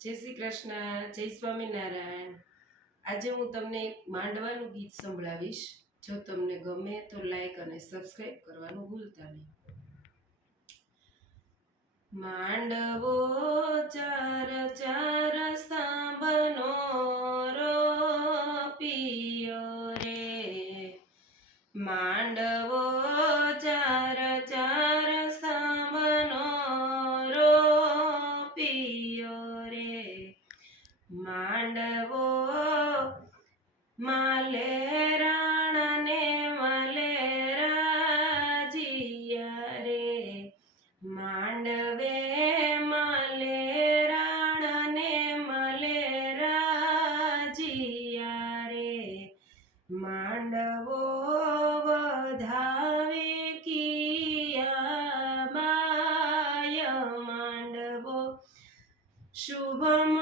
જય શ્રી કૃષ્ણ, જય સ્વામિનારાયણ। આજે હું તમને એક માંડવાનું ગીત સંભળાવીશ। જો તમને ગમે તો લાઈક અને સબસ્ક્રાઇબ કરવાનું ભૂલતા નહીં। માંડવો ચાર ચાર સ્તંભનો રોપ્યો રે, માંડવો ચાર ચાર સ્તંભનો રોપ્યો રે, માંડવો માલેરાણ ને માલેરાજીયા રે, માંડવે માલેરાણ ને માલેરાજીયા રે, માંડવો વધાવે કિયા બાય, માંડવો શુભમ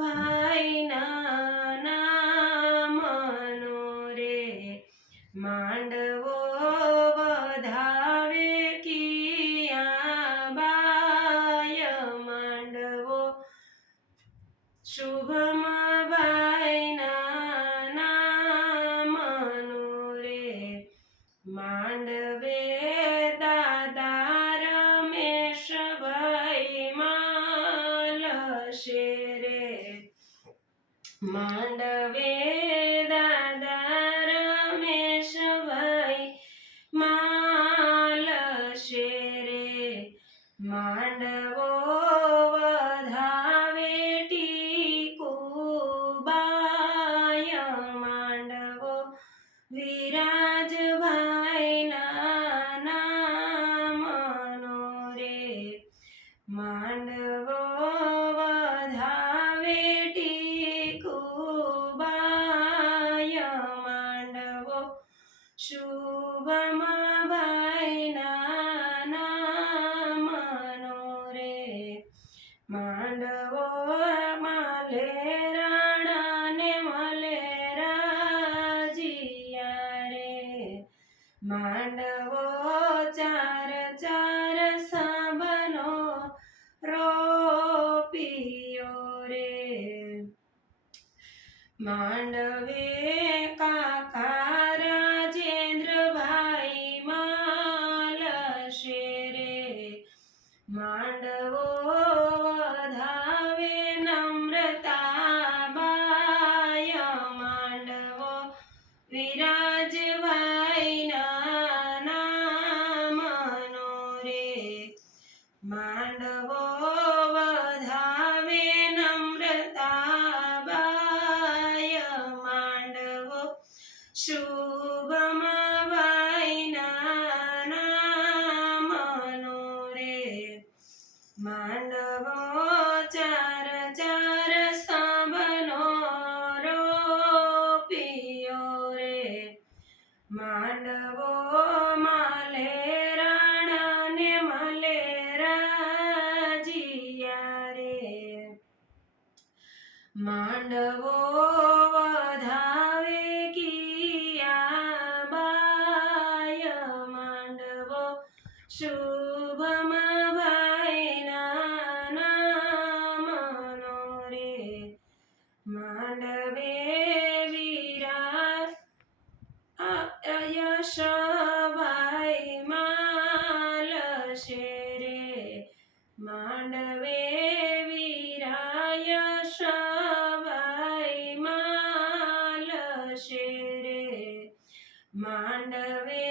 ભાઈના નામનો રે, માંડવો વધાવે કિયા બાય, માંડવો શુભમ ભાઈના નામનો રે, માંડવે દાદા રમેશભાઈ માલશે રે, માંડવે દાદા રમેશભાઈ માલશે રે, માંડવો વધાવે ટીકુબાય, માંડવો વિરાજભાઈના નામનો રે, માંડવો વધાવે ટીકુબાય, માંડવો શુભમ ભાઈના નામનો રે, માંડવો માલેરાણ ને માલેરાજીયા રે, માંડવો ચાર ચાર સ્તંભનો રોપ્યો રે, માંડવે કાકા રાજેન્દ્રભાઈ માલશે રે, માંડવો વધાવે નમ્રતાબાય, માંડવો વિરાજભાઈના નામનો રે, માંડવો વધાવે નમ્રતાબાય, માંડવો શુભમ ભાઈના નામનો રે, માંડવો ચાર ચાર સ્તંભનો રોપ્યો રે, માંડવો માલેરાણ ને માલેરાજીયા રે, માંડવો વધાવે કિયા બાય, માંડવો શુભમ ભાઈના નામનો રે, માંડવે યશભાઈ માલશે રે, માંડવે યશભાઈ માલશે રે, માંડવે